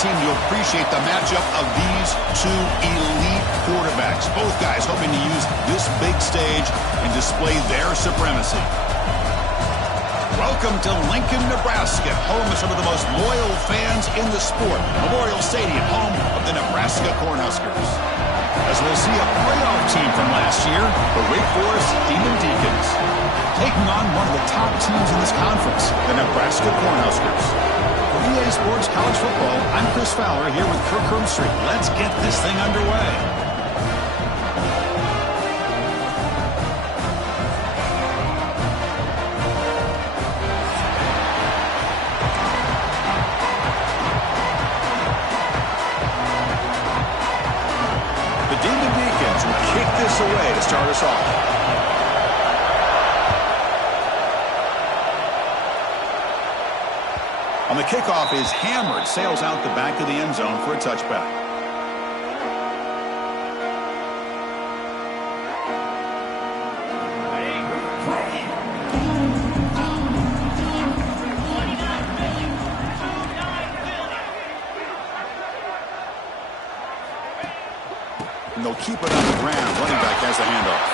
team to appreciate the matchup of these two elite quarterbacks. Both guys hoping to use this big stage and display their supremacy. Welcome to Lincoln, Nebraska, home of some of the most loyal fans in the sport. Memorial Stadium, home of the Nebraska Cornhuskers. As we'll see a playoff team from last year, the Wake Forest Demon Deacons, taking on one of the top teams in this conference, the Nebraska Cornhuskers. For EA Sports College Football, I'm Chris Fowler here with Kirk Herbstreit. Let's get this thing underway. Away to start us off. On the kickoff is hammered, sails out the back of the end zone for a touchback. And they'll keep it on the ground. Running back has the handoff.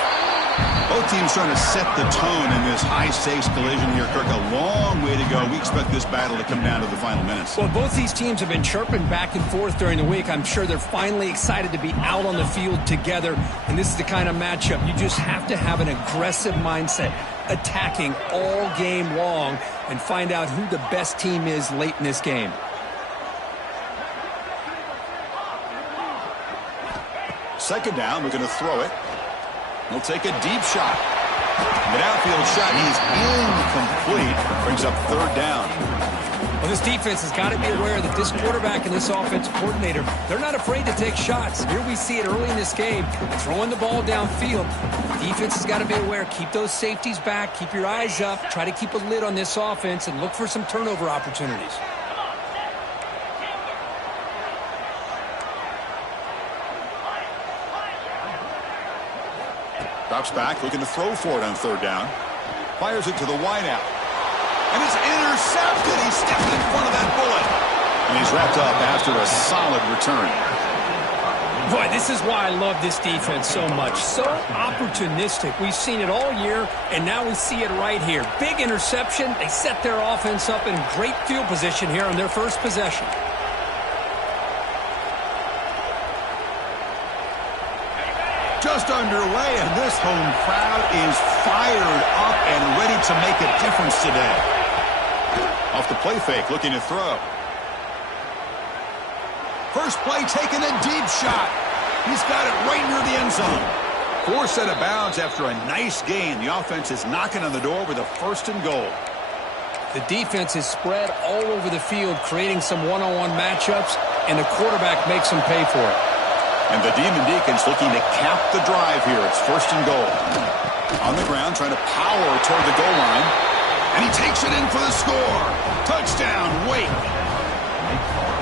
Both teams trying to set the tone in this high-stakes collision here, Kirk. A long way to go. We expect this battle to come down to the final minutes. Well, both these teams have been chirping back and forth during the week. I'm sure they're finally excited to be out on the field together. And this is the kind of matchup you just have to have an aggressive mindset, attacking all game long, and find out who the best team is late in this game. Second down, we're going to throw it. We'll take a deep shot. The outfield shot is incomplete. Brings up third down. Well, this defense has got to be aware that this quarterback and this offensive coordinator, they're not afraid to take shots. Here we see it early in this game, throwing the ball downfield. Defense has got to be aware. Keep those safeties back. Keep your eyes up. Try to keep a lid on this offense and look for some turnover opportunities. Drops back, looking to throw for it on third down. Fires it to the wideout. And it's intercepted. He stepped in front of that bullet. And he's wrapped up after a solid return. Boy, this is why I love this defense so much. So opportunistic. We've seen it all year, and now we see it right here. Big interception. They set their offense up in great field position here on their first possession. Just underway, and this home crowd is fired up and ready to make a difference today. Off the play fake, looking to throw. First play, taking a deep shot. He's got it right near the end zone. Forced out of bounds after a nice gain. The offense is knocking on the door with a first and goal. The defense is spread all over the field, creating some one-on-one matchups, and the quarterback makes them pay for it. And the Demon Deacons looking to cap the drive here. It's first and goal. On the ground, trying to power toward the goal line. And he takes it in for the score. Touchdown, Wake.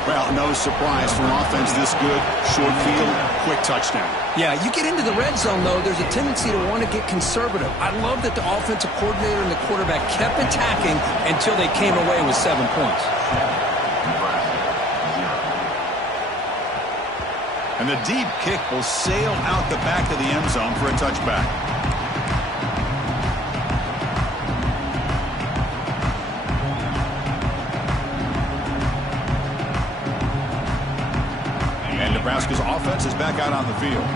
Well, no surprise for an offense this good. Short field, quick touchdown. Yeah, you get into the red zone, though, there's a tendency to want to get conservative. I love that the offensive coordinator and the quarterback kept attacking until they came away with 7 points. And the deep kick will sail out the back of the end zone for a touchback. And Nebraska's offense is back out on the field.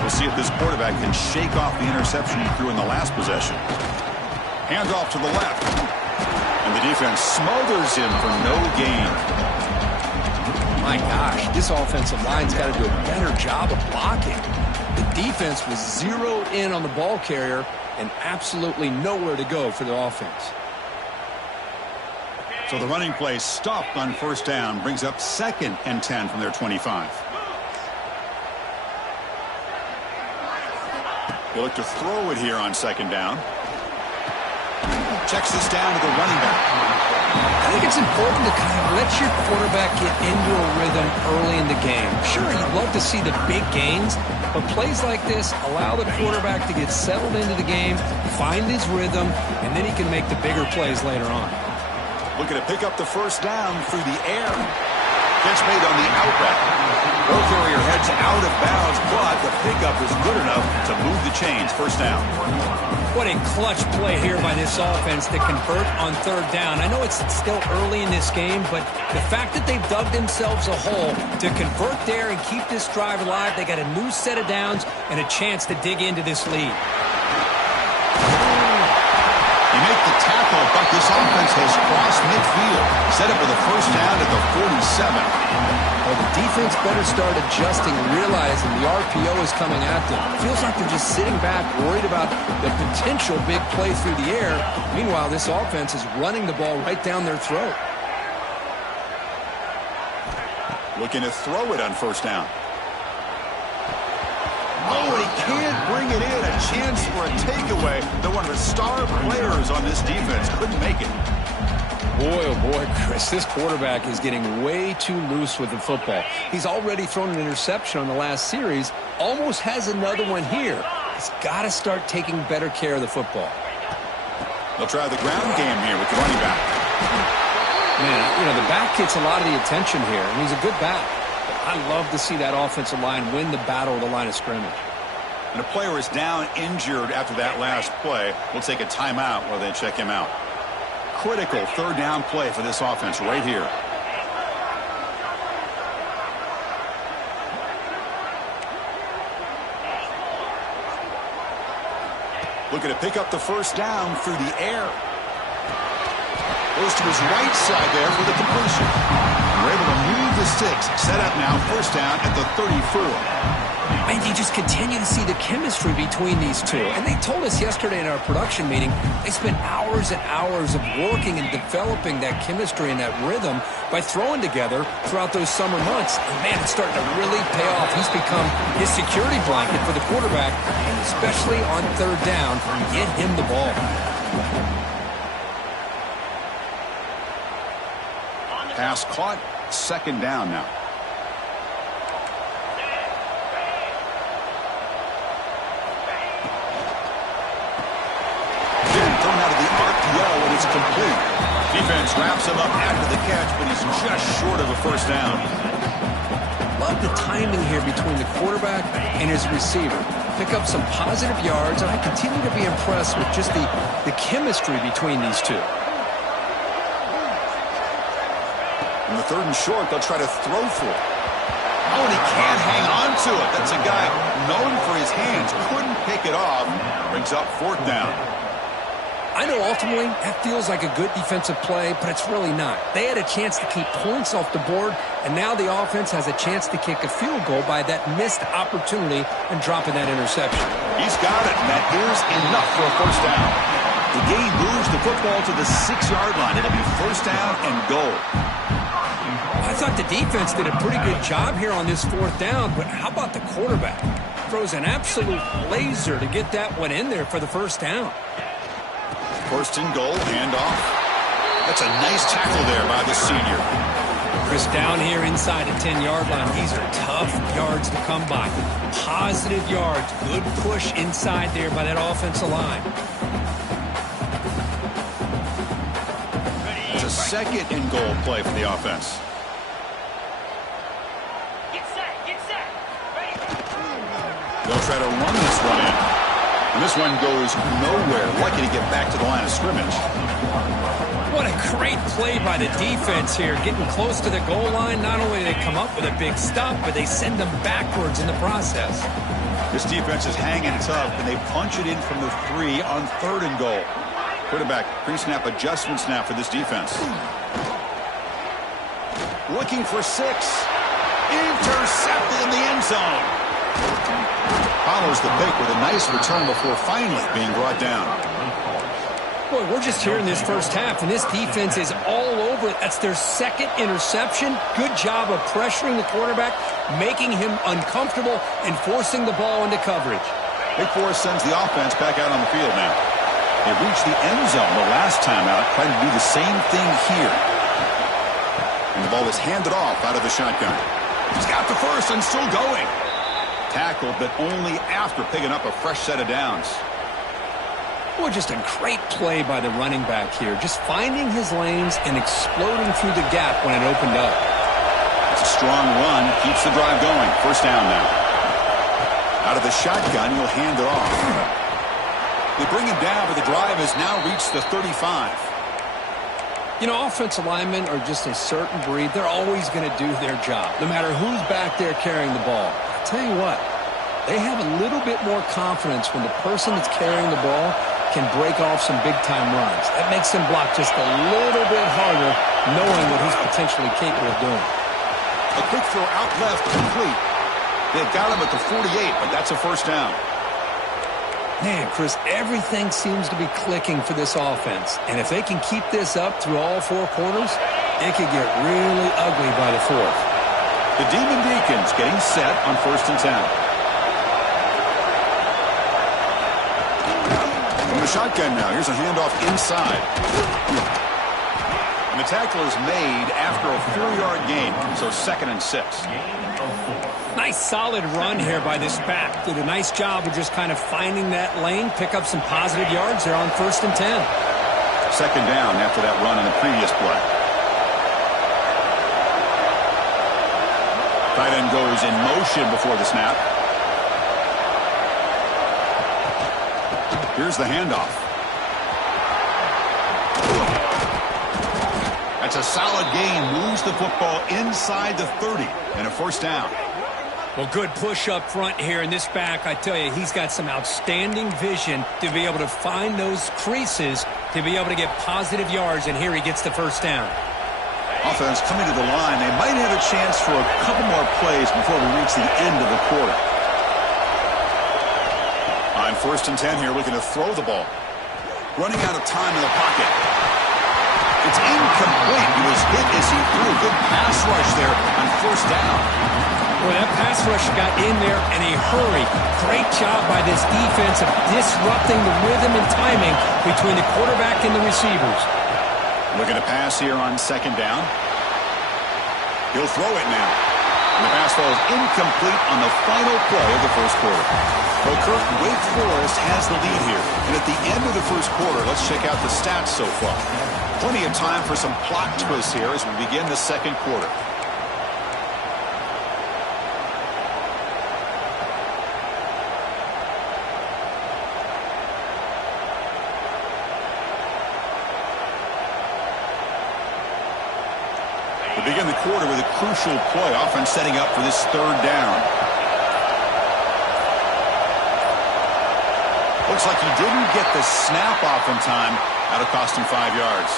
We'll see if this quarterback can shake off the interception he threw in the last possession. Hands off to the left. And the defense smothers him for no gain. My gosh, this offensive line's got to do a better job of blocking. The defense was zeroed in on the ball carrier and absolutely nowhere to go for the offense. So the running play stopped on first down, brings up 2nd and 10 from their 25. They look to throw it here on 2nd down. Checks this down to the running back. I think it's important to kind of let your quarterback get into a rhythm early in the game. Sure, you'd love to see the big gains, but plays like this allow the quarterback to get settled into the game, find his rhythm, and then he can make the bigger plays later on. Looking to pick up the first down through the air. Catch made on the out route. Ball carrier heads out of bounds, but the pickup is good enough to move the chains. First down. What a clutch play here by this offense to convert on third down. I know it's still early in this game, but the fact that they've dug themselves a hole to convert there and keep this drive alive, they got a new set of downs and a chance to dig into this lead. You make the tackle, but this offense has crossed midfield. Set up with a first down at the 47. Well, the defense better start adjusting, realizing the RPO is coming at them. Feels like they're just sitting back, worried about the potential big play through the air. Meanwhile, this offense is running the ball right down their throat. Looking to throw it on first down. Oh, and he can't bring it in. A chance for a takeaway. They're one of the star players on this defense. Couldn't make it. Boy, oh boy, Chris, this quarterback is getting way too loose with the football. He's already thrown an interception on the last series, almost has another one here. He's got to start taking better care of the football. They'll try the ground game here with the running back. Man, you know, the back gets a lot of the attention here, and he's a good back. But I love to see that offensive line win the battle of the line of scrimmage. And a player is down injured after that last play. We'll take a timeout while they check him out. Critical third down play for this offense right here. Looking to pick up the first down through the air. Goes to his right side there for the completion. We're able to move the sticks. Set up now, first down at the 34. And you just continue to see the chemistry between these two. And they told us yesterday in our production meeting, they spent hours and hours of working and developing that chemistry and that rhythm by throwing together throughout those summer months. And man, it's starting to really pay off. He's become his security blanket for the quarterback, and especially on third down, get him the ball. Pass caught, second down now. Thrown out of the RPO, and it's complete. Defense wraps him up after the catch, but he's just short of a first down. Love the timing here between the quarterback and his receiver. Pick up some positive yards, and I continue to be impressed with just the chemistry between these two. In the third and short, they'll try to throw for it. Oh, and he can't hang on to it. That's a guy known for his hands. Couldn't pick it off. Brings up fourth down. I know ultimately that feels like a good defensive play, but it's really not. They had a chance to keep points off the board, and now the offense has a chance to kick a field goal by that missed opportunity and dropping that interception. He's got it, and that is enough for a first down. The game moves the football to the 6-yard line. It'll be first down and goal. I thought the defense did a pretty good job here on this fourth down, but how about the quarterback? Throws an absolute laser to get that one in there for the first down. First and goal, handoff. That's a nice tackle there by the senior. Chris, down here inside the 10-yard line, these are tough yards to come by. Positive yards, good push inside there by that offensive line. It's a second and goal play for the offense. They'll try to run this one in. And this one goes nowhere. Lucky to get back to the line of scrimmage. What a great play by the defense here. Getting close to the goal line, not only do they come up with a big stop, but they send them backwards in the process. This defense is hanging tough, and they punch it in from the 3 on third and goal. Quarterback pre-snap adjustments now for this defense. Looking for 6. Intercepted in the end zone. Follows the pick with a nice return before finally being brought down. Boy, we're just here in this first half, and this defense is all over it. That's their second interception. Good job of pressuring the quarterback, making him uncomfortable, and forcing the ball into coverage. Big Forest sends the offense back out on the field now. They reached the end zone the last time out, trying to do the same thing here. And the ball is handed off out of the shotgun. He's got the first and still going. Tackled, but only after picking up a fresh set of downs. Boy, just a great play by the running back here. Just finding his lanes and exploding through the gap when it opened up. It's a strong run. Keeps the drive going. First down now. Out of the shotgun, he'll hand it off. They bring him down, but the drive has now reached the 35. You know, offensive linemen are just a certain breed. They're always going to do their job, no matter who's back there carrying the ball. I'll tell you what, they have a little bit more confidence when the person that's carrying the ball can break off some big-time runs. That makes him block just a little bit harder, knowing what he's potentially capable of doing. A quick throw out left, complete. They've got him at the 48, but that's a first down. Man, Chris, everything seems to be clicking for this offense. And if they can keep this up through all four quarters, it could get really ugly by the fourth. The Demon Deacons getting set on 1st and 10. From the shotgun now, here's a handoff inside. And the tackle is made after a 4-yard gain, so 2nd and 6. Nice solid run here by this back. Did a nice job of just kind of finding that lane, pick up some positive yards there on 1st and 10. 2nd down after that run in the previous play. Tight end goes in motion before the snap. Here's the handoff. That's a solid gain. Moves the football inside the 30 and a first down. Well, good push up front here in this back. I tell you, he's got some outstanding vision to be able to find those creases, to be able to get positive yards, and here he gets the first down. Offense coming to the line. They might have a chance for a couple more plays before we reach the end of the quarter. On 1st and 10 here, looking to throw the ball. Running out of time in the pocket. It's incomplete. He was hit as he threw. Good pass rush there on 1st down. Well, that pass rush got in there in a hurry. Great job by this defense of disrupting the rhythm and timing between the quarterback and the receivers. Looking to pass here on 2nd down. He'll throw it now. And the pass falls incomplete on the final play of the 1st quarter. Well, Kurt, Wake Forest has the lead here. And at the end of the 1st quarter, let's check out the stats so far. Plenty of time for some plot twists here as we begin the 2nd quarter. We begin the quarter with a crucial play, offense setting up for this 3rd down. Looks like he didn't get the snap off in time. That'll cost him 5 yards.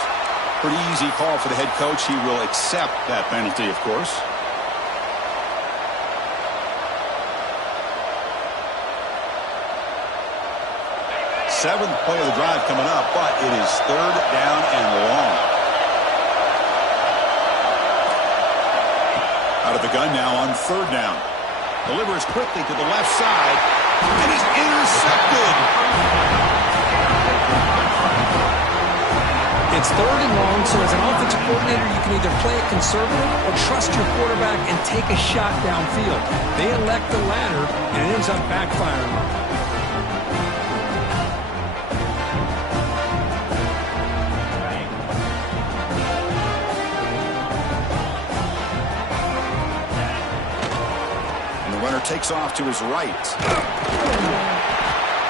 Pretty easy call for the head coach. He will accept that penalty, of course. Seventh play of the drive coming up, but it is 3rd down and long. Out of the gun now on 3rd down. Delivers quickly to the left side, and he's intercepted. It's 3rd and long, so as an offensive coordinator, you can either play it conservative or trust your quarterback and take a shot downfield. They elect the latter, and it ends up backfiring. Runner takes off to his right.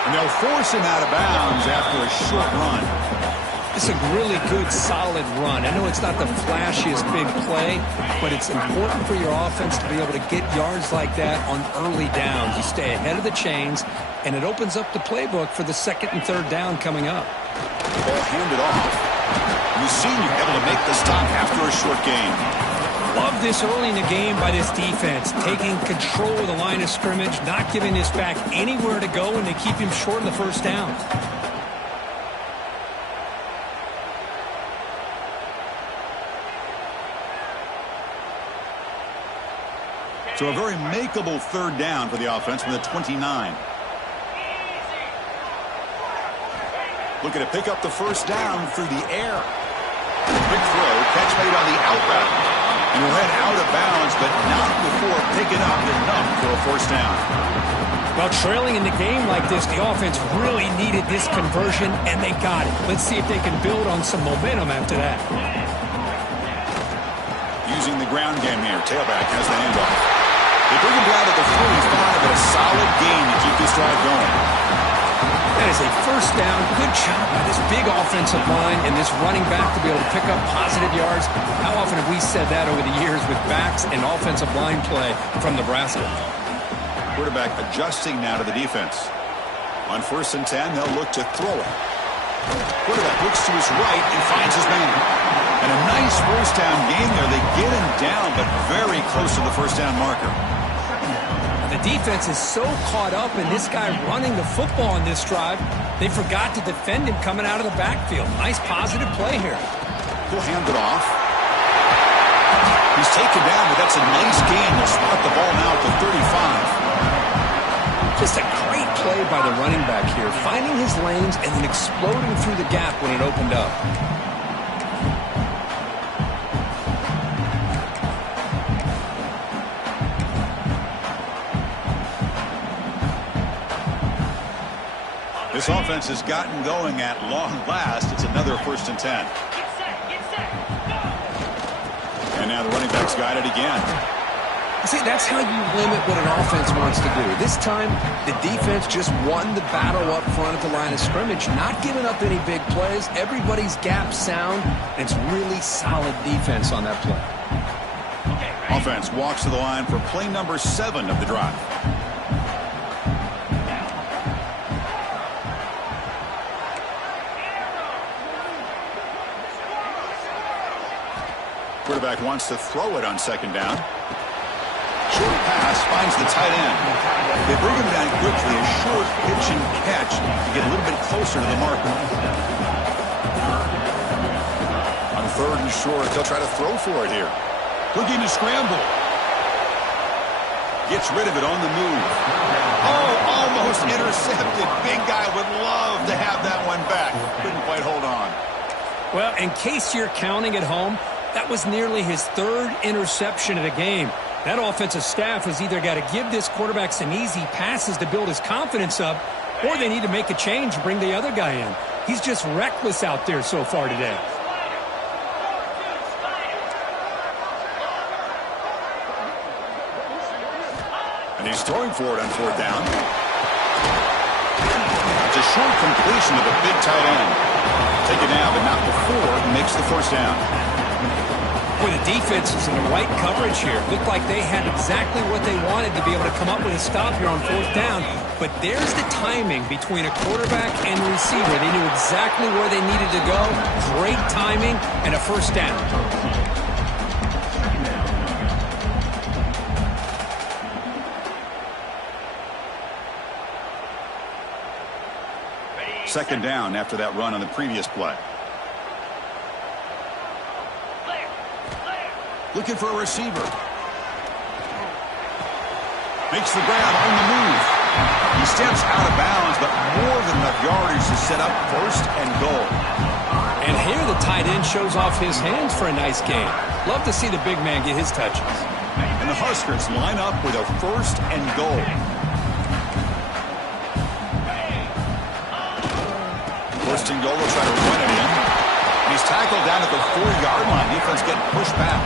And they'll force him out of bounds after a short run. It's a really good, solid run. I know it's not the flashiest big play, but it's important for your offense to be able to get yards like that on early downs. You stay ahead of the chains, and it opens up the playbook for the 2nd and 3rd down coming up. Ball handed off. Mussini able to make the stop after a short gain. Love this early in the game by this defense, taking control of the line of scrimmage, not giving this back anywhere to go, and they keep him short of the 1st down. So a very makeable 3rd down for the offense from the 29. Looking to pick up the 1st down through the air. Quick throw, catch made on the outbound. And he'll head out of bounds, but not before picking up enough for a 1st down. Well, trailing in the game like this, the offense really needed this conversion, and they got it. Let's see if they can build on some momentum after that. Using the ground game here. Tailback has the handoff. They bring him down to the 45, but a solid gain to keep this drive going. That is a first down. Good job by this big offensive line and this running back to be able to pick up positive yards. How often have we said that over the years with backs and offensive line play from Nebraska? Quarterback adjusting now to the defense. On 1st and 10, they'll look to throw it. Quarterback looks to his right and finds his man. And a nice first down game there. They get him down, but very close to the first down marker. The defense is so caught up in this guy running the football on this drive, they forgot to defend him coming out of the backfield. Nice positive play here. He'll hand it off. He's taken down, but that's a nice gain. They'll spot the ball now at the 35. Just a great play by the running back here, finding his lanes and then exploding through the gap when it opened up. This offense has gotten going at long last. It's another 1st and 10. And now the running back's got it again. See, that's how you limit what an offense wants to do. This time, the defense just won the battle up front at the line of scrimmage, not giving up any big plays. Everybody's gap sound, and it's really solid defense on that play. Offense walks to the line for play number 7 of the drive. Quarterback wants to throw it on 2nd down. Short pass finds the tight end. They bring him down quickly. A short pitch and catch to get a little bit closer to the marker. On 3rd and short, they'll try to throw for it here. Looking to scramble. Gets rid of it on the move. Oh, almost intercepted. Big guy would love to have that one back. Couldn't quite hold on. Well, in case you're counting at home, that was nearly his 3rd interception of the game. That offensive staff has either got to give this quarterback some easy passes to build his confidence up, or they need to make a change and bring the other guy in. He's just reckless out there so far today. And he's throwing for it on 4th down. It's a short completion of a big tight end. Taken now, but not before he makes the 1st down. Boy, the defense is in the right coverage here. Looked like they had exactly what they wanted to be able to come up with a stop here on 4th down. But there's the timing between a quarterback and the receiver. They knew exactly where they needed to go. Great timing and a 1st down. Second down after that run on the previous play. Looking for a receiver. Makes the grab on the move. He steps out of bounds, but more than enough yardage to set up 1st and goal. And here the tight end shows off his hands for a nice gain. Love to see the big man get his touches. And the Huskers line up with a 1st and goal. First and goal, they'll try to run it in. And he's tackled down at the 4-yard line. Defense getting pushed back.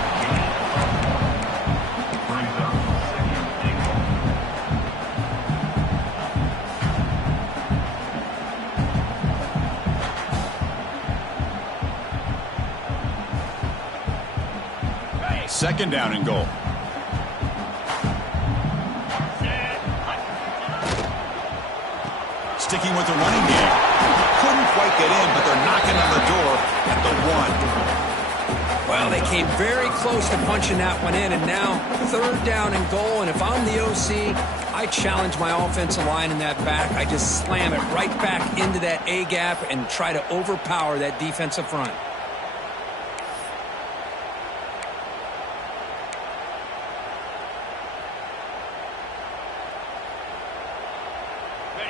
Second down and goal. Sticking with the running game. Couldn't quite get in, but they're knocking on the door at the 1. Well, they came very close to punching that one in, and now 3rd down and goal. And if I'm the OC, I challenge my offensive line in that back. I just slam it right back into that A gap and try to overpower that defensive front.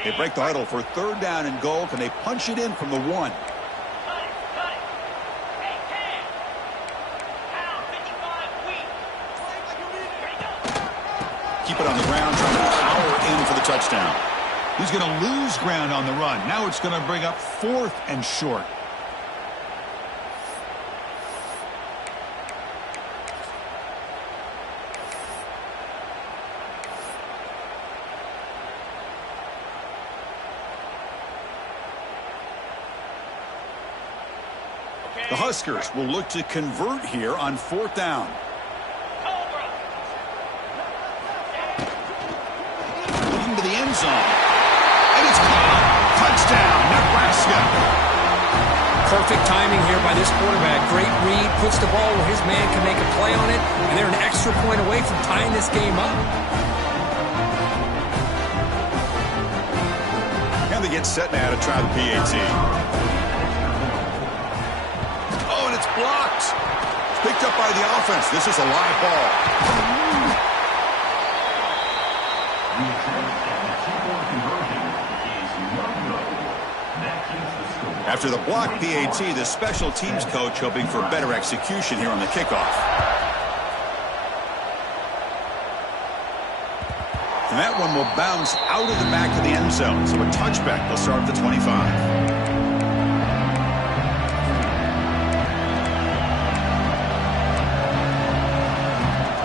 They break the huddle for 3rd down and goal. Can they punch it in from the 1? Keep it on the ground, trying to power in for the touchdown. He's going to lose ground on the run. Now it's going to bring up 4th and short. The Huskers will look to convert here on 4th down. Looking to the end zone. And it's caught. Touchdown, Nebraska. Perfect timing here by this quarterback. Great read, puts the ball where his man can make a play on it, and they're an extra point away from tying this game up. And they get set now to try the PAT. Oh, and it's blocked. It's picked up by the offense. This is a live ball. After the block PAT, the special teams coach hoping for better execution here on the kickoff. And that one will bounce out of the back of the end zone. So a touchback. They'll start at the 25.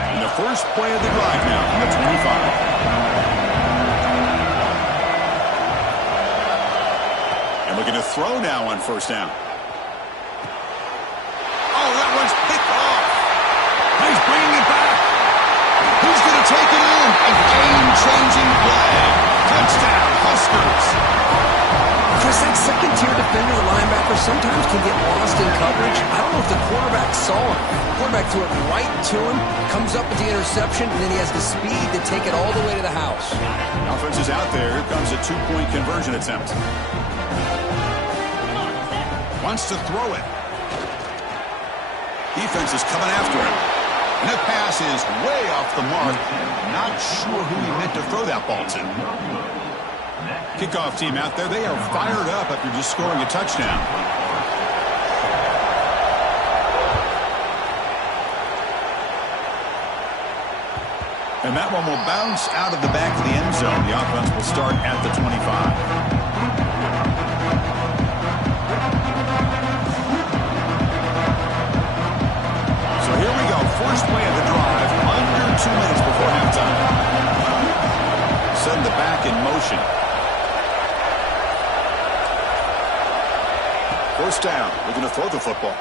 And the first play of the drive now from the 25. Looking to throw now on 1st down. Oh, that one's picked off. He's bringing it back. He's going to take it in. A game-changing play. Touchdown, Huskers. Chris, that second-tier defender, the linebacker, sometimes can get lost in coverage. I don't know if the quarterback saw him. The quarterback threw it right to him, comes up with the interception, and then he has the speed to take it all the way to the house. The offense is out there. Here comes a 2-point conversion attempt. Wants to throw it. Defense is coming after him. And that pass is way off the mark. Not sure who he meant to throw that ball to. Kickoff team out there. They are fired up after just scoring a touchdown. And that one will bounce out of the back of the end zone. The offense will start at the 25. Here we go. First play of the drive. Under 2 minutes before halftime. Send the back in motion. 1st down. Looking to throw the football.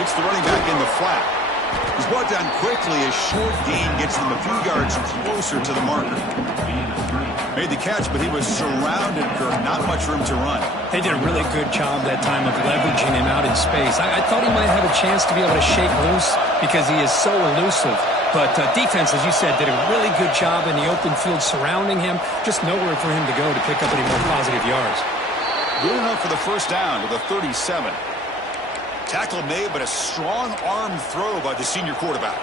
Hits the running back in the flat. He's brought down quickly. A short gain gets them a few yards closer to the marker. Made the catch, but he was surrounded, Kirk. Not much room to run. They did a really good job that time of leveraging him out in space. I thought he might have a chance to be able to shake loose because he is so elusive. But defense, as you said, did a really good job in the open field surrounding him. Just nowhere for him to go to pick up any more positive yards. Good enough for the 1st down to the 37. Tackle made, but a strong arm throw by the senior quarterback.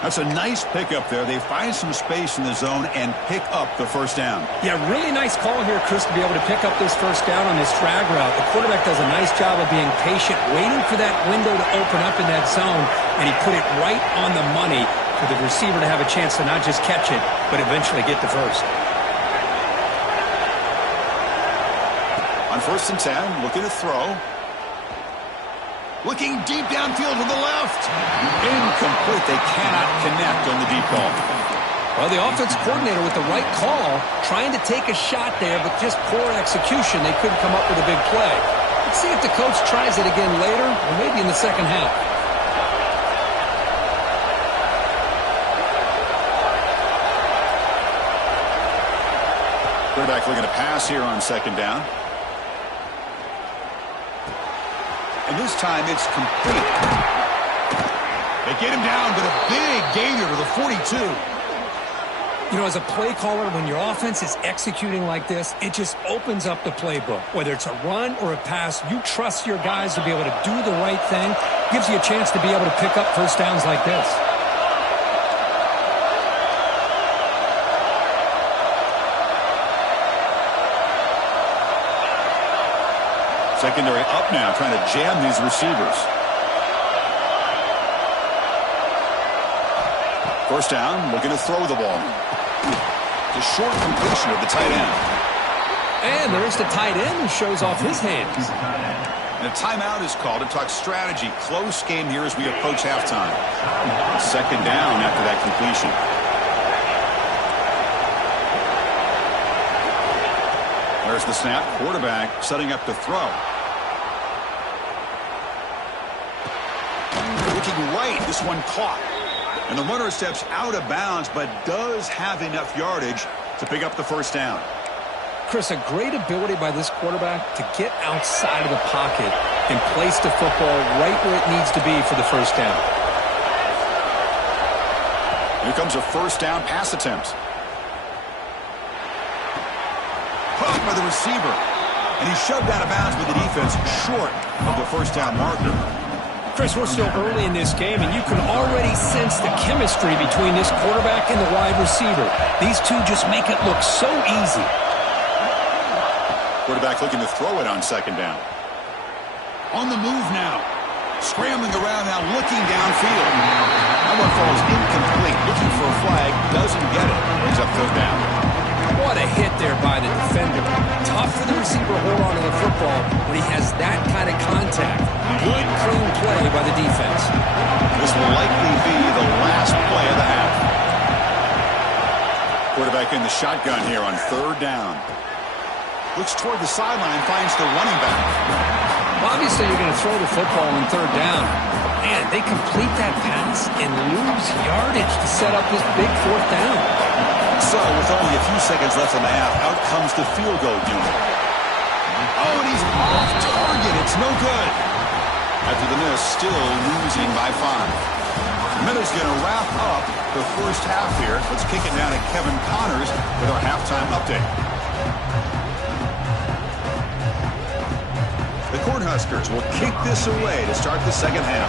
That's a nice pickup there. They find some space in the zone and pick up the 1st down. Yeah, really nice call here, Chris, to be able to pick up this 1st down on this drag route. The quarterback does a nice job of being patient, waiting for that window to open up in that zone, and he put it right on the money for the receiver to have a chance to not just catch it, but eventually get the first. On 1st and 10, looking to throw. Looking deep downfield to the left. Incomplete. They cannot connect on the deep ball. Well, the offense coordinator with the right call, trying to take a shot there, but just poor execution. They couldn't come up with a big play. Let's see if the coach tries it again later, or maybe in the second half. Quarterback looking to pass here on 2nd down. And this time it's complete. They get him down, but a big gainer to the 42. You know, as a play caller, when your offense is executing like this, it just opens up the playbook. Whether it's a run or a pass, you trust your guys to be able to do the right thing. Gives you a chance to be able to pick up 1st downs like this. Secondary up now, trying to jam these receivers. 1st down, looking to throw the ball. The short completion of the tight end. And there's the tight end who shows off his hands. And a timeout is called to talk strategy. Close game here as we approach halftime. 2nd down after that completion. There's the snap. Quarterback setting up to throw. looking right. This one caught. And the runner steps out of bounds, but does have enough yardage to pick up the first down. Chris, a great ability by this quarterback to get outside of the pocket and place the football right where it needs to be for the first down. Here comes a first down pass attempt. Caught by the receiver. And he's shoved out of bounds with the defense short of the first down marker. Chris, we're still early in this game, and you can already sense the chemistry between this quarterback and the wide receiver. These two just make it look so easy. Quarterback looking to throw it on second down. On the move now. Scrambling around now, looking downfield. That one falls incomplete. Looking for a flag, doesn't get it. Brings up third down. What a hit there by the defender. Tough for the receiver to hold on to the football when he has that kind of contact. Good, clean play by the defense. This will likely be the last play of the half. Quarterback in the shotgun here on third down. Looks toward the sideline, finds the running back. Well, obviously, you're going to throw the football on third down. Man, they complete that pass and lose yardage to set up this big fourth down. So, with only a few seconds left in the half, out comes the field goal unit. Oh, and he's off target. It's no good. After the miss, still losing by 5. Miller's going to wrap up the first half here. Let's kick it down to Kevin Connors with our halftime update. The Cornhuskers will kick this away to start the second half.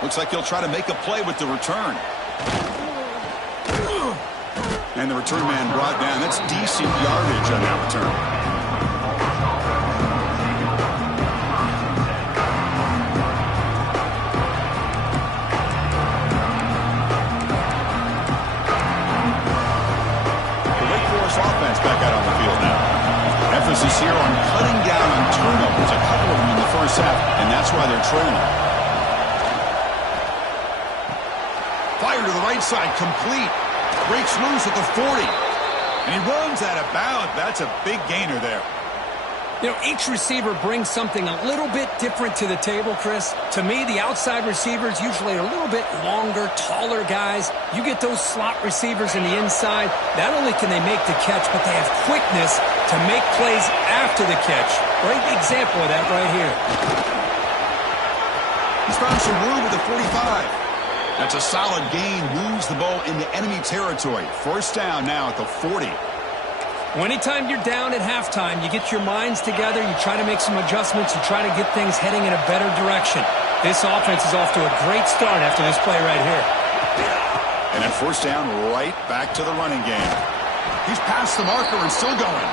Looks like he'll try to make a play with the return. And the return man brought down. That's decent yardage on that return. The Wake Forest offense back out on the field now. Emphasis here on cutting down on turnovers. A couple of them in the first half, and that's why they're trailing. Fire to the right side, complete. Breaks loose at the 40. And he runs out of bounds. That's a big gainer there. You know, each receiver brings something a little bit different to the table, Chris. To me, the outside receivers usually are a little bit longer, taller guys. You get those slot receivers in the inside. Not only can they make the catch, but they have quickness to make plays after the catch. Great example of that right here. He's found some room at the 45. That's a solid gain. Moves the ball into enemy territory. First down now at the 40. Well, anytime you're down at halftime, you get your minds together, you try to make some adjustments, you try to get things heading in a better direction. This offense is off to a great start after this play right here. And then first down, right back to the running game. He's past the marker and still going.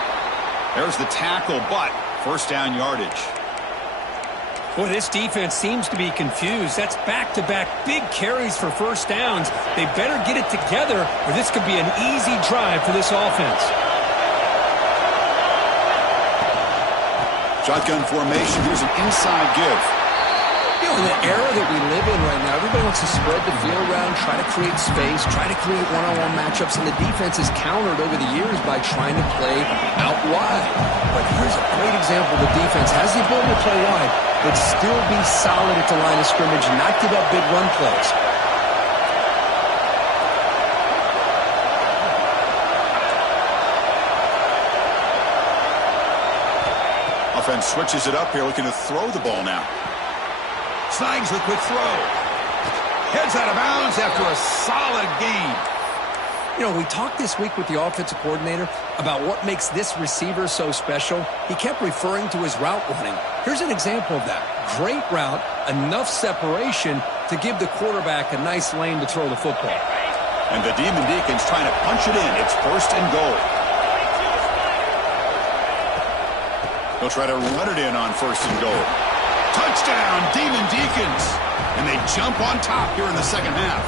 There's the tackle, but first down yardage. Boy, this defense seems to be confused. That's back-to-back big carries for first downs. They better get it together, or this could be an easy drive for this offense. Shotgun formation. Here's an inside give. You know, in the era that we live in right now, everybody wants to spread the field around, try to create space, try to create one-on-one matchups, and the defense is countered over the years by trying to play out wide. But here's a great example. The defense has the ability to play wide, but still be solid at the line of scrimmage, not give up big run plays. Offense switches it up here, looking to throw the ball now. Snags the quick throw. Heads out of bounds after a solid gain. You know, we talked this week with the offensive coordinator about what makes this receiver so special. He kept referring to his route running. Here's an example of that. Great route, enough separation to give the quarterback a nice lane to throw the football. And the Demon Deacons trying to punch it in. It's first and goal. They'll try to run it in on first and goal. Touchdown, Demon Deacons. And they jump on top here in the second half.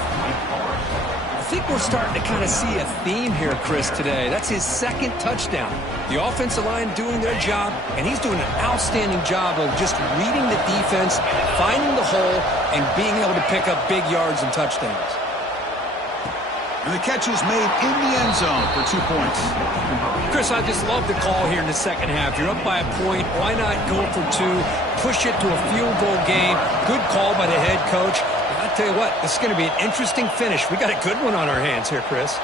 I think we're starting to kind of see a theme here, Chris, today. That's his second touchdown. The offensive line doing their job, and he's doing an outstanding job of just reading the defense, finding the hole, and being able to pick up big yards and touchdowns. And the catch is made in the end zone for 2 points. Chris, I just love the call here in the second half. You're up by a point. Why not go for 2? Push it to a field goal game. Good call by the head coach. And I'll tell you what, this is going to be an interesting finish. We got a good one on our hands here, Chris.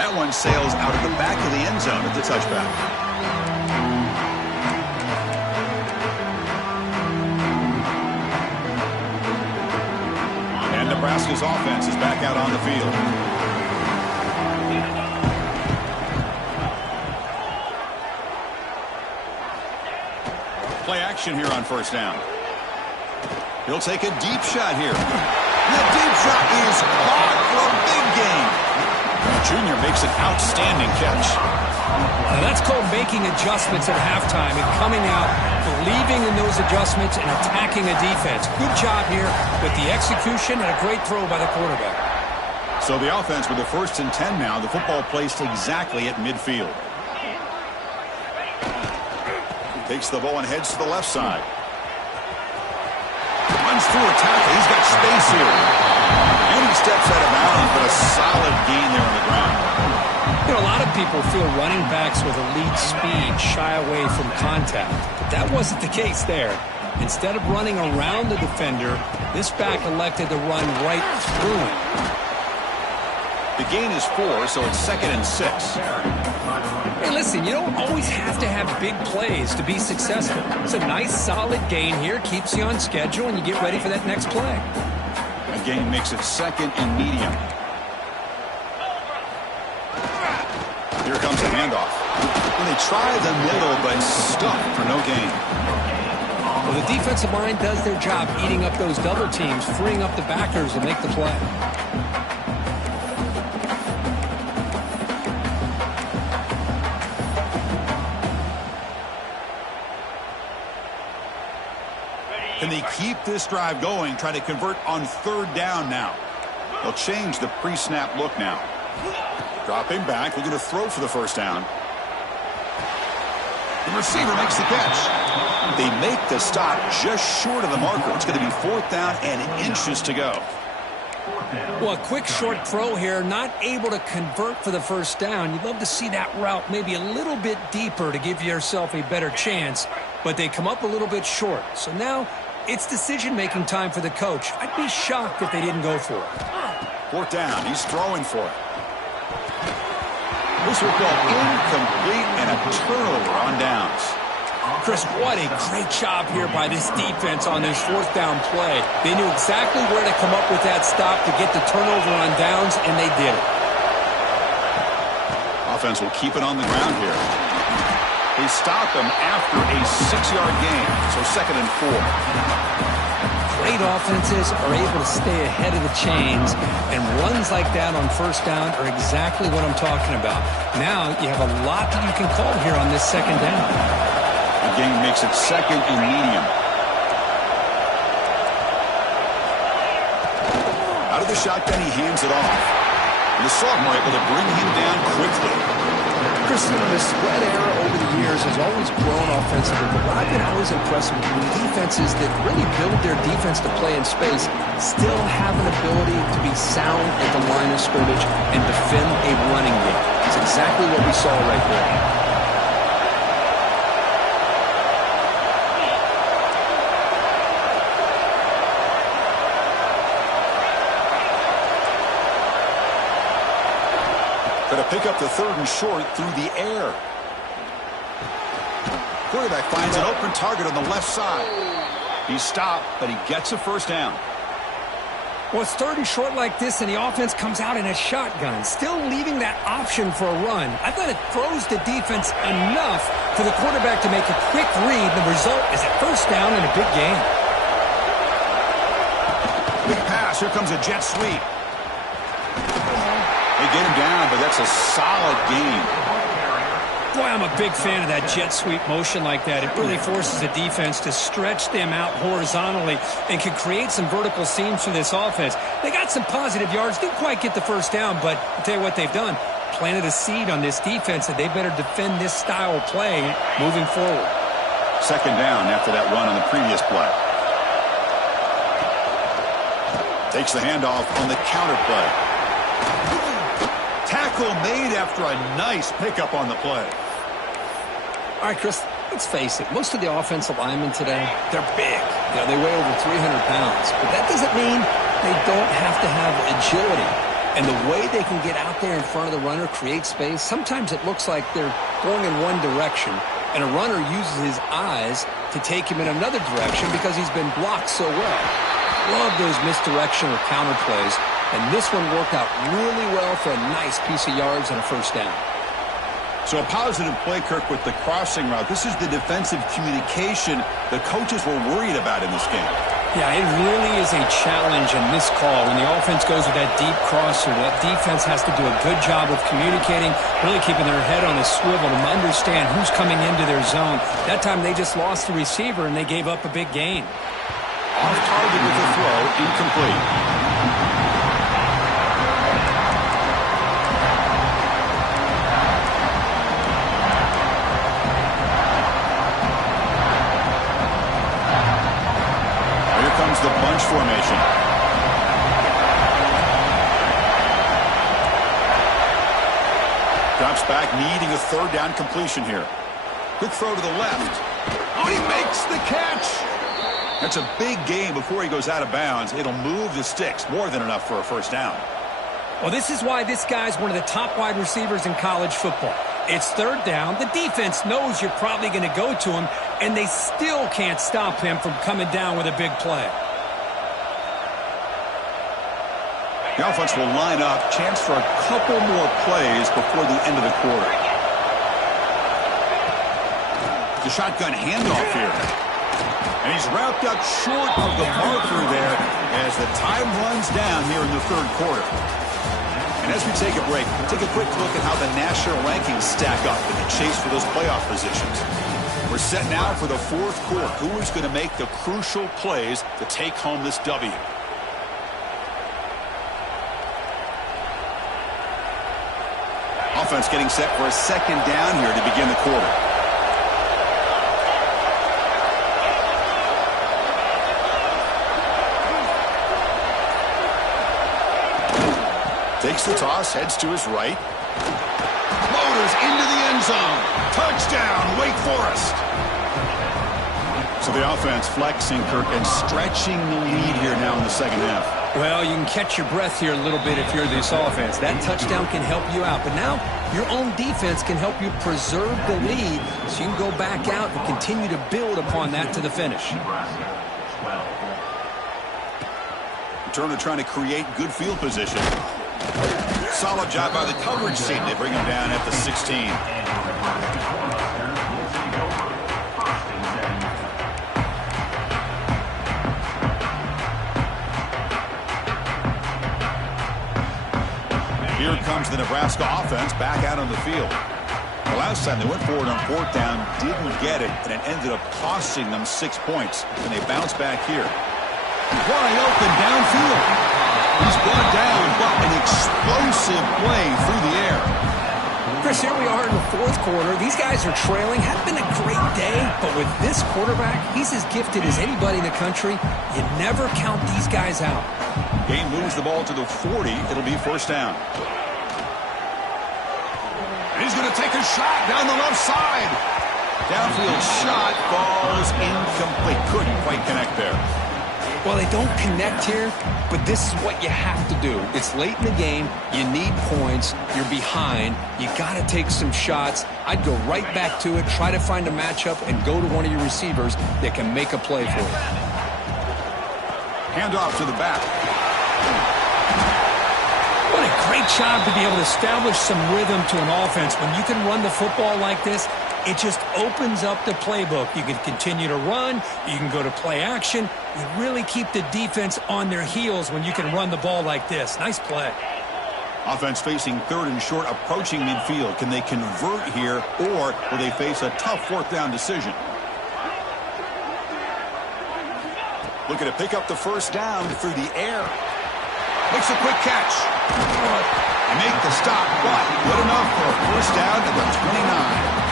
That one sails out of the back of the end zone at the touchback. And Nebraska's offense is back out on the field. Play action here on first down. He'll take a deep shot here. The deep shot is caught for a big gain. The junior makes an outstanding catch. Now that's called making adjustments at halftime and coming out, believing in those adjustments and attacking a defense. Good job here with the execution and a great throw by the quarterback. So the offense with the 1st and 10 now. The football placed exactly at midfield. Takes the ball and heads to the left side. Runs through a tackle. He's got space here. And he steps out of bounds, but a solid gain there on the ground. You know, a lot of people feel running backs with elite speed shy away from contact. But that wasn't the case there. Instead of running around the defender, this back elected to run right through him. The gain is 4, so it's 2nd and 6. Hey, listen, you don't always have to have big plays to be successful. It's a nice, solid gain here. Keeps you on schedule, and you get ready for that next play. The gain makes it 2nd and medium. Here comes the handoff. And they try the middle, but stuck for no gain. Well, the defensive line does their job eating up those double teams, freeing up the backers to make the play. Can they keep this drive going, trying to convert on 3rd down now? They'll change the pre-snap look now. Dropping back, looking to throw for the 1st down. The receiver makes the catch. They make the stop just short of the marker. It's going to be 4th down and inches to go. Well, a quick short throw here, not able to convert for the 1st down. You'd love to see that route maybe a little bit deeper to give yourself a better chance, but they come up a little bit short. So now it's decision-making time for the coach. I'd be shocked if they didn't go for it. 4th down, he's throwing for it. This will go incomplete and a turnover on downs. Chris, what a great job here by this defense on this 4th down play. They knew exactly where to come up with that stop to get the turnover on downs, and they did it. Offense will keep it on the ground here. They stop him after a 6-yard gain, so 2nd and 4. Great offenses are able to stay ahead of the chains, and runs like that on 1st down are exactly what I'm talking about. Now you have a lot that you can call here on this 2nd down. The gain makes it 2nd and medium. Out of the shotgun, he hands it off. And the sophomore able to bring him down quickly. Chris, the spread era over the years has always grown offensively, but what I've been always impressed with defenses that really build their defense to play in space still have an ability to be sound at the line of scrimmage and defend a running game. It's exactly what we saw right there. Going to pick up the 3rd and short through the air. Quarterback finds an open target on the left side. He's stopped, but he gets a 1st down. Well, it's 3rd and short like this, and the offense comes out in a shotgun, still leaving that option for a run. I thought it throws the defense enough for the quarterback to make a quick read. The result is a 1st down and a big gain. Big pass. Here comes a jet sweep. They get him down, but that's a solid gain. Boy, I'm a big fan of that jet sweep motion like that. It really forces the defense to stretch them out horizontally and can create some vertical seams for this offense. They got some positive yards, didn't quite get the 1st down, but I'll tell you what they've done. Planted a seed on this defense that they better defend this style of play moving forward. 2nd down after that run on the previous play. Takes the handoff on the counter play. Tackle made after a nice pickup on the play. All right, Chris, let's face it. Most of the offensive linemen today, they're big. You know, they weigh over 300 pounds. But that doesn't mean they don't have to have agility. And the way they can get out there in front of the runner, create space, sometimes it looks like they're going in one direction, and a runner uses his eyes to take him in another direction because he's been blocked so well. Love those misdirection or counter plays, and this one worked out really well for a nice piece of yards and a first down. So a positive play, Kirk, with the crossing route. This is the defensive communication the coaches were worried about in this game. Yeah, it really is a challenge in this call. When the offense goes with that deep crosser, that defense has to do a good job of communicating, really keeping their head on a swivel to understand who's coming into their zone. That time they just lost the receiver and they gave up a big gain. Off target with the throw, incomplete. The bunch formation. Drops back, needing a third down completion here. Quick throw to the left. Oh, he makes the catch. That's a big gain before he goes out of bounds. It'll move the sticks, more than enough for a first down. Well, this is why this guy's one of the top wide receivers in college football. It's third down. The defense knows you're probably going to go to him, and they still can't stop him from coming down with a big play. The offense will line up. Chance for a couple more plays before the end of the quarter. The shotgun handoff here. And he's wrapped up short of the marker there as the time runs down here in the third quarter. And as we take a break, we'll take a quick look at how the national rankings stack up in the chase for those playoff positions. We're set now for the fourth quarter. Who is going to make the crucial plays to take home this W? Offense getting set for a second down here to begin the quarter. Takes the toss, heads to his right. Floaters into the end zone. Touchdown, Wake Forest. So the offense flexing, Kirk, and stretching the lead here now in the second half. Well, you can catch your breath here a little bit if you're this offense. That touchdown can help you out. But now your own defense can help you preserve the lead so you can go back out and continue to build upon that to the finish. Turner trying to create good field position. Solid job by the coverage team. They bring him down at the 16. Here comes the Nebraska offense back out on the field. The last time they went forward on fourth down, didn't get it, and it ended up costing them 6 points. And they bounce back here. Wide open downfield. He's brought down, but an explosive play through the air. Chris, here we are in the fourth quarter. These guys are trailing. Hadn't been a great day, but with this quarterback, he's as gifted as anybody in the country. You never count these guys out. Game moves the ball to the 40. It'll be first down. And he's going to take a shot down the left side. Downfield shot falls incomplete. Couldn't quite connect there. Well, they don't connect here, but this is what you have to do. It's late in the game. You need points. You're behind. You got to take some shots. I'd go right back to it, try to find a matchup, and go to one of your receivers that can make a play for you. Handoff to the back. What a great job to be able to establish some rhythm to an offense. When you can run the football like this, it just opens up the playbook. You can continue to run. You can go to play action. You really keep the defense on their heels when you can run the ball like this. Nice play. Offense facing third and short, approaching midfield. Can they convert here, or will they face a tough fourth down decision? Looking to pick up the first down through the air. Makes a quick catch. And make the stop, but good enough for a first down at the 29.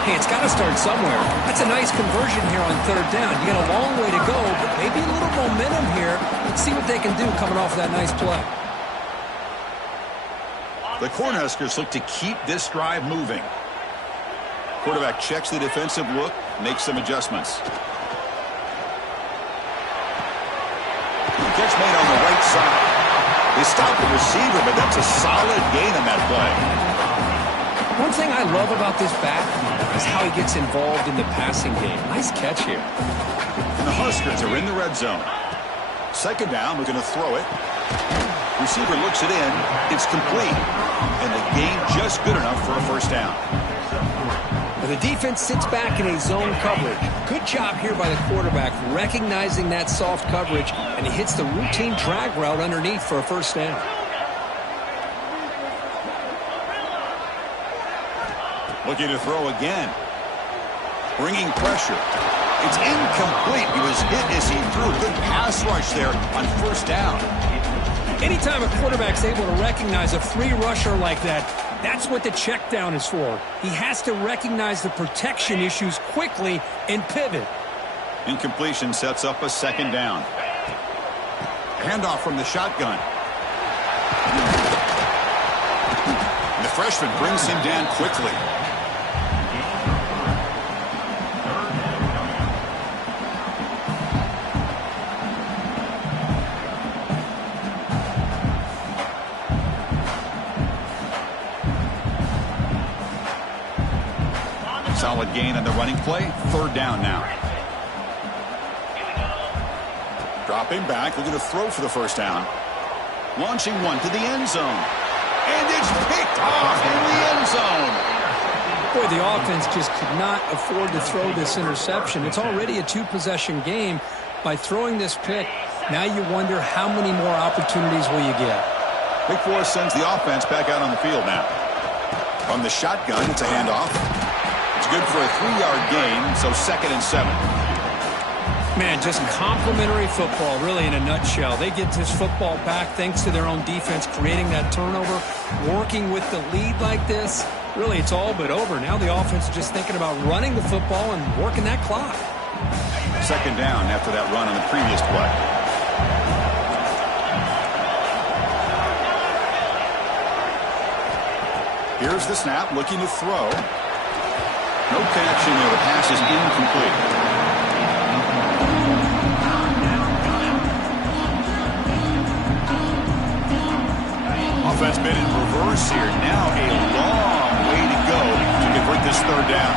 Hey, it's got to start somewhere. That's a nice conversion here on third down. You got a long way to go, but maybe a little momentum here. Let's see what they can do coming off of that nice play. The Cornhuskers look to keep this drive moving. Quarterback checks the defensive look, makes some adjustments. Catch made on the right side. They stopped the receiver, but that's a solid gain on that play. One thing I love about this back is how he gets involved in the passing game. Nice catch here. And the Huskers are in the red zone. Second down, we're going to throw it. Receiver looks it in. It's complete. And the gain just good enough for a first down. The defense sits back in a zone coverage. Good job here by the quarterback recognizing that soft coverage, and he hits the routine drag route underneath for a first down. Looking to throw again. Bringing pressure. It's incomplete. He was hit as he threw a good pass rush there on first down. Anytime a quarterback's able to recognize a free rusher like that, that's what the check down is for. He has to recognize the protection issues quickly and pivot. Incompletion sets up a second down. Handoff from the shotgun. And the freshman brings him down quickly. Solid gain on the running play. Third down now. Dropping back, looking to throw for the first down. Launching one to the end zone. And it's picked off in the end zone. Boy, the offense just could not afford to throw this interception. It's already a two-possession game. By throwing this pick, now you wonder how many more opportunities will you get. Wake Forest sends the offense back out on the field now. From the shotgun, it's a handoff. It's good for a 3-yard gain, so 2nd and 7. Man, just complimentary football, really, in a nutshell. They get this football back thanks to their own defense, creating that turnover, working with the lead like this. Really, it's all but over. Now the offense is just thinking about running the football and working that clock. Second down after that run on the previous play. Here's the snap, looking to throw. No connection there. The pass is incomplete. Offense been in reverse here. Now a long way to go to convert this third down.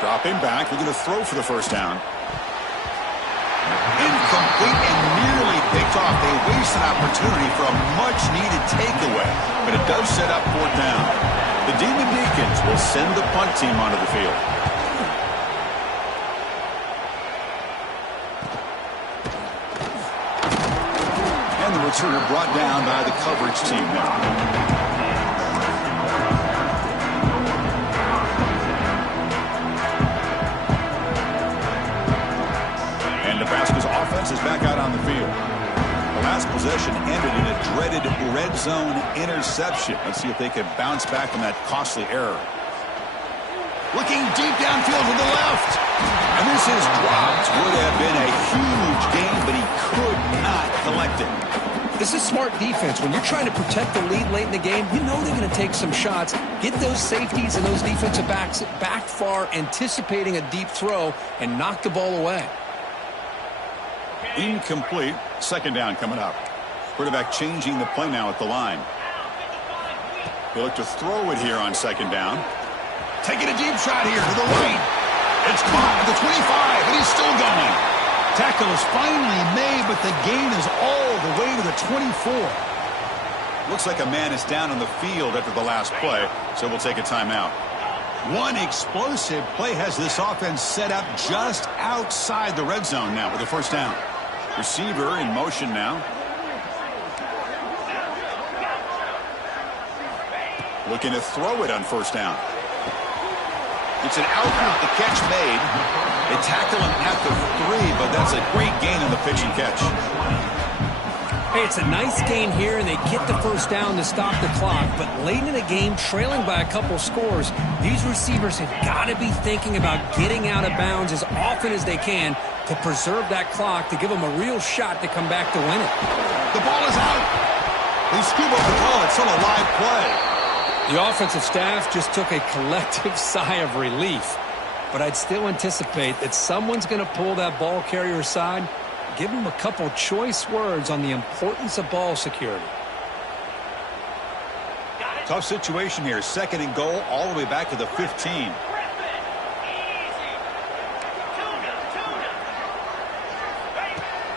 Dropping back, looking to throw for the first down. Incomplete and nearly picked off. They waste an opportunity for a much-needed takeaway, but it does set up fourth down. The Demon Deacons will send the punt team onto the field. And the returner brought down by the coverage team now. Nebraska's offense is back out on the field. The last possession ended in a dreaded red zone interception. Let's see if they can bounce back from that costly error. Looking deep downfield to the left. And this is dropped. Would have been a huge gain, but he could not collect it. This is smart defense. When you're trying to protect the lead late in the game, you know they're going to take some shots. Get those safeties and those defensive backs back far, anticipating a deep throw, and knock the ball away. Incomplete. Second down coming up. Quarterback changing the play now at the line. He'll look to throw it here on second down. Taking a deep shot here to the right. It's caught at the 25, and he's still going. Tackle is finally made, but the gain is all the way to the 24. Looks like a man is down on the field after the last play, so we'll take a timeout. One explosive play has this offense set up just outside the red zone now with the first down. Receiver in motion now. Looking to throw it on first down. It's an out route. The catch made. They tackle him at the 3, but that's a great gain on the pitch and catch. Hey, it's a nice gain here, and they get the first down to stop the clock. But late in the game, trailing by a couple scores, these receivers have got to be thinking about getting out of bounds as often as they can to preserve that clock, to give them a real shot to come back to win it. The ball is out. They scoop up the ball. It's still a live play. The offensive staff just took a collective sigh of relief. But I'd still anticipate that someone's going to pull that ball carrier aside, give him a couple choice words on the importance of ball security. Tough situation here. 2nd and goal all the way back to the 15.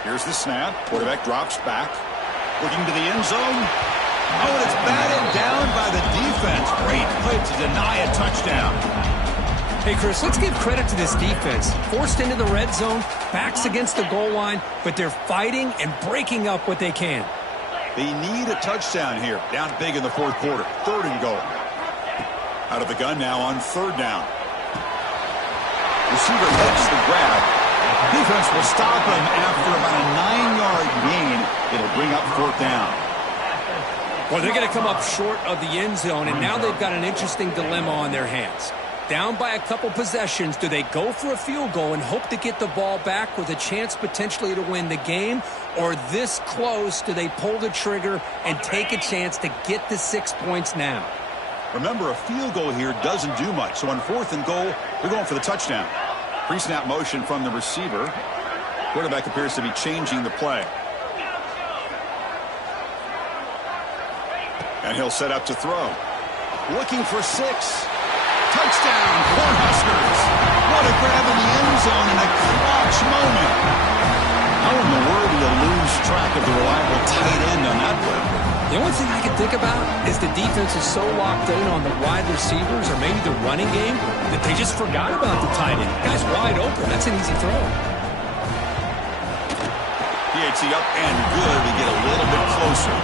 Here's the snap. Quarterback drops back. Looking to the end zone. Oh, and it's batted down by the defense. Great play to deny a touchdown. Hey, Chris, let's give credit to this defense. Forced into the red zone, backs against the goal line, but they're fighting and breaking up what they can. They need a touchdown here. Down big in the 4th quarter. 3rd and goal. Out of the gun now on 3rd down. Receiver makes the grab. Defense will stop him after about a 9-yard gain. It'll bring up 4th down. Well, they're going to come up short of the end zone, and now they've got an interesting dilemma on their hands. Down by a couple possessions, do they go for a field goal and hope to get the ball back with a chance potentially to win the game? Or this close, do they pull the trigger and take a chance to get the 6 points now? Remember, a field goal here doesn't do much. So on 4th and goal, they're going for the touchdown. Pre-snap motion from the receiver. Quarterback appears to be changing the play. And he'll set up to throw. Looking for 6. Touchdown, Cornhuskers. What a grab in the end zone in a clutch moment. How in the world do you lose track of the reliable tight end on that play? The only thing I can think about is the defense is so locked in on the wide receivers or maybe the running game that they just forgot about the tight end. The guy's wide open. That's an easy throw. PAT up and good to get a little bit closer.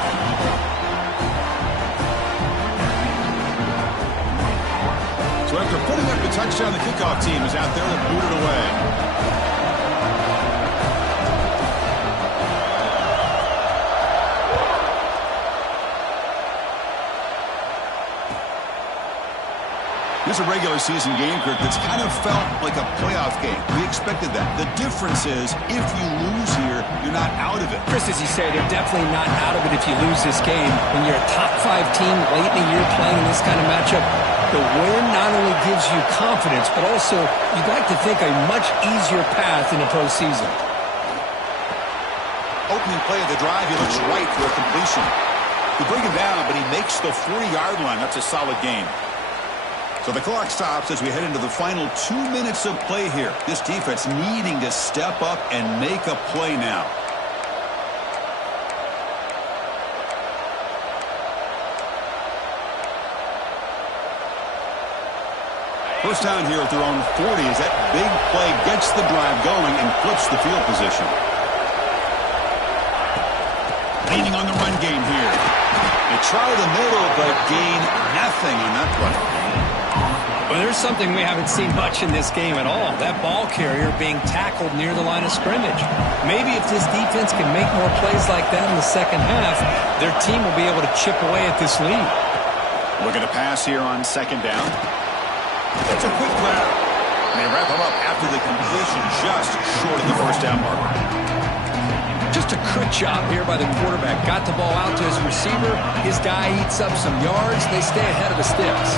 So after putting up the touchdown, the kickoff team is out there to boot it away. This is a regular season game, Kirk, that's kind of felt like a playoff game. We expected that. The difference is, if you lose here, you're not out of it. Chris, as you say, they're definitely not out of it if you lose this game. When you're a top 5 team late in the year playing in this kind of matchup, the win not only gives you confidence, but also you'd like to think a much easier path in the postseason. Opening play of the drive, he looks right for a completion. You bring him down, but he makes the 40-yard line. That's a solid game. So the clock stops as we head into the final 2 minutes of play here. This defense needing to step up and make a play now. First down here at their own 40 as that big play gets the drive going and flips the field position. Leaning on the run game here. They try the middle, but gain nothing on that play. Well, there's something we haven't seen much in this game at all. That ball carrier being tackled near the line of scrimmage. Maybe if this defense can make more plays like that in the second half, their team will be able to chip away at this lead. Looking to pass here on 2nd down. That's a quick grab. And they wrap him up after the completion just short of the first down marker. Just a good job here by the quarterback. Got the ball out to his receiver. His guy eats up some yards. They stay ahead of the sticks.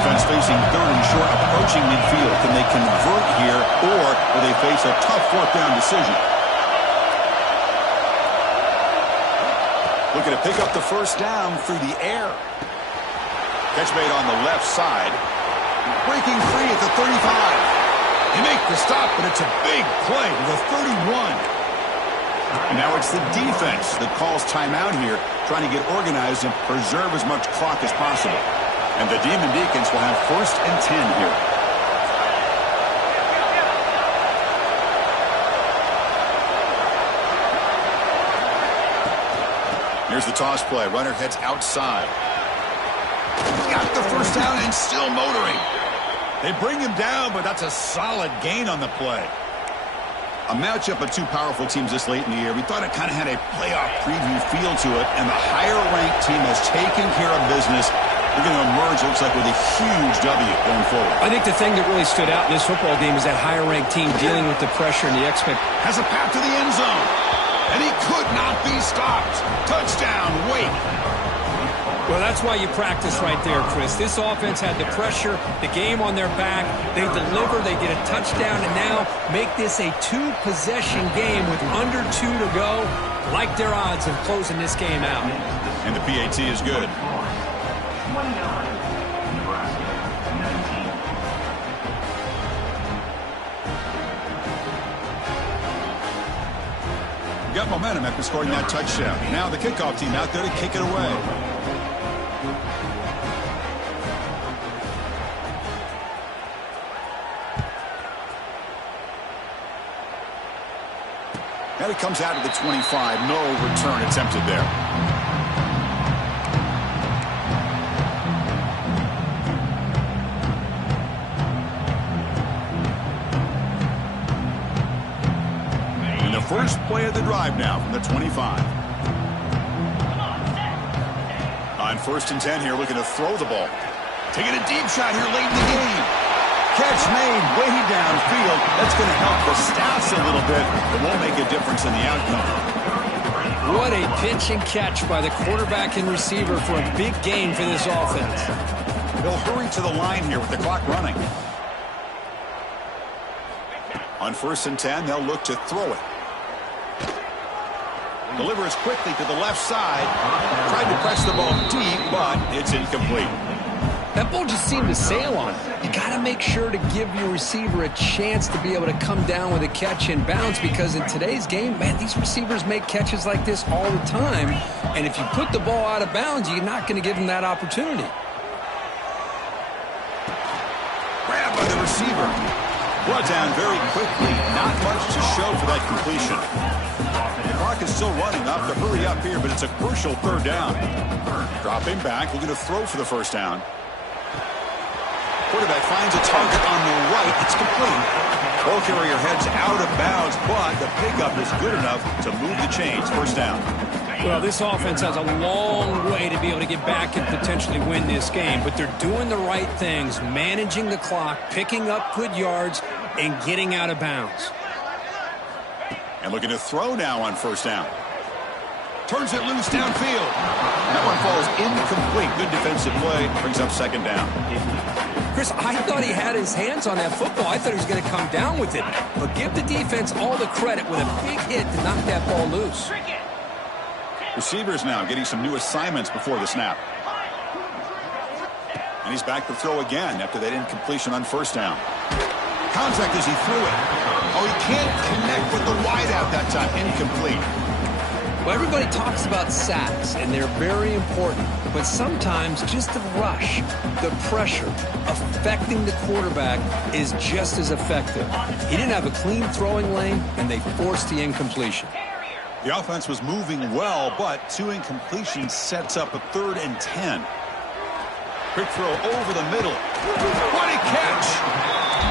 Offense facing 3rd and short, approaching midfield. Can they convert here, or will they face a tough 4th down decision? Looking to pick up the first down through the air. Catch made on the left side. Breaking free at the 35. They make the stop, but it's a big play to the 31. And now it's the defense that calls timeout here, trying to get organized and preserve as much clock as possible. And the Demon Deacons will have 1st and 10 here. Here's the toss play. Runner heads outside. Got the first down and still motoring. They bring him down, but that's a solid gain on the play. A matchup of two powerful teams this late in the year. We thought it kind of had a playoff preview feel to it, and the higher-ranked team has taken care of business. They're going to emerge, looks like, with a huge W going forward. I think the thing that really stood out in this football game is that higher-ranked team dealing with the pressure and the expectation. Has a path to the end zone, and he could not be stopped. Touchdown, Wake. Well, that's why you practice right there, Chris. This offense had the pressure, the game on their back. They deliver, they get a touchdown, and now make this a two-possession game with under 2 to go. Like their odds of closing this game out. And the PAT is good. Got momentum after scoring that touchdown. Now the kickoff team out there to kick it away. And it comes out of the 25. No return attempted there. And the first play of the drive now from the 25. On 1st and 10 here, looking to throw the ball. Taking a deep shot here late in the game. Catch made way downfield. That's going to help the stats a little bit. It won't make a difference in the outcome. What a pitch and catch by the quarterback and receiver for a big gain for this offense. They'll hurry to the line here with the clock running. On 1st and 10, they'll look to throw it. Delivers quickly to the left side. Tried to press the ball deep, but it's incomplete. That ball just seemed to sail on it. You got to make sure to give your receiver a chance to be able to come down with a catch and bounce, because in today's game, man, these receivers make catches like this all the time. And if you put the ball out of bounds, you're not going to give them that opportunity. Grabbed by the receiver. Brought down very quickly. Not much to show for that completion. The clock is still running. Up to hurry up here, but it's a crucial 3rd down. Dropping back, looking to throw for the 1st down. Quarterback finds a target on the right. It's complete. Ball carrier heads out of bounds, but the pickup is good enough to move the chains. 1st down. Well, this offense has a long way to be able to get back and potentially win this game, but they're doing the right things, managing the clock, picking up good yards, and getting out of bounds. And looking to throw now on 1st down. Turns it loose downfield. That one falls incomplete. Good defensive play. Brings up 2nd down. Chris, I thought he had his hands on that football. I thought he was going to come down with it. But give the defense all the credit with a big hit to knock that ball loose. Receivers now getting some new assignments before the snap. And he's back to throw again after that incompletion on 1st down. Contact as he threw it. Oh, he can't connect with the wideout that time. Incomplete. Well, everybody talks about sacks, and they're very important. But sometimes just the rush, the pressure, affecting the quarterback is just as effective. He didn't have a clean throwing lane, and they forced the incompletion. The offense was moving well, but 2 incompletions sets up a 3rd and 10. Quick throw over the middle. What a catch!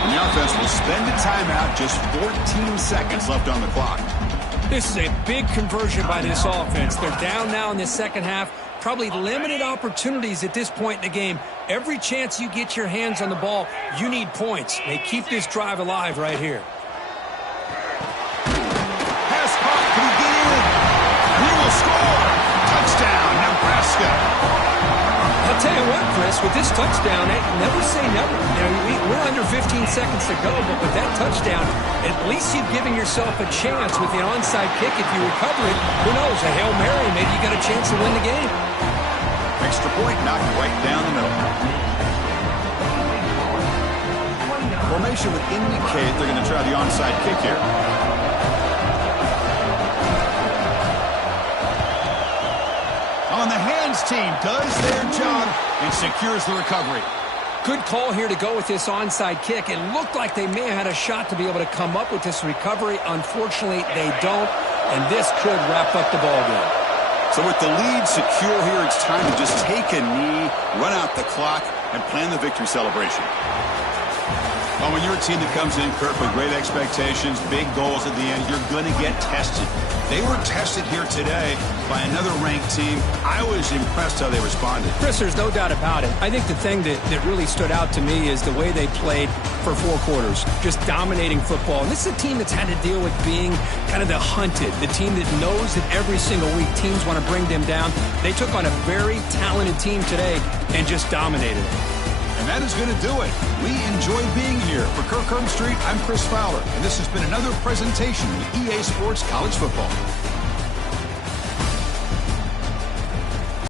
And the offense will spend a timeout, just 14 seconds left on the clock. This is a big conversion by this offense. They're down now in the 2nd half. Probably limited opportunities at this point in the game. Every chance you get your hands on the ball, you need points. They keep this drive alive right here. Pass caught. Can he get in? He will score. Touchdown, Nebraska. I'll tell you what, Chris, with this touchdown, never say never. You know, we're under 15 seconds to go, but with that touchdown, at least you've given yourself a chance with the onside kick. If you recover it, who knows, a Hail Mary, maybe you got a chance to win the game. Extra point knocked right down the middle. Formation would indicate they're going to try the onside kick here. On the hands team does their job and secures the recovery. Good call here to go with this onside kick. It looked like they may have had a shot to be able to come up with this recovery. Unfortunately, they don't, and this could wrap up the ball game. So with the lead secure here, it's time to just take a knee, run out the clock, and plan the victory celebration. Well, when you're a team that comes in, Kirk, with great expectations, big goals at the end, you're going to get tested. They were tested here today by another ranked team. I was impressed how they responded. Chris, there's no doubt about it. I think the thing that really stood out to me is the way they played for 4 quarters, just dominating football. And this is a team that's had to deal with being kind of the hunted, the team that knows that every single week teams want to bring them down. They took on a very talented team today and just dominated it. And that is going to do it. We enjoy being here. For Kirk Street, I'm Chris Fowler, and this has been another presentation of EA Sports College Football.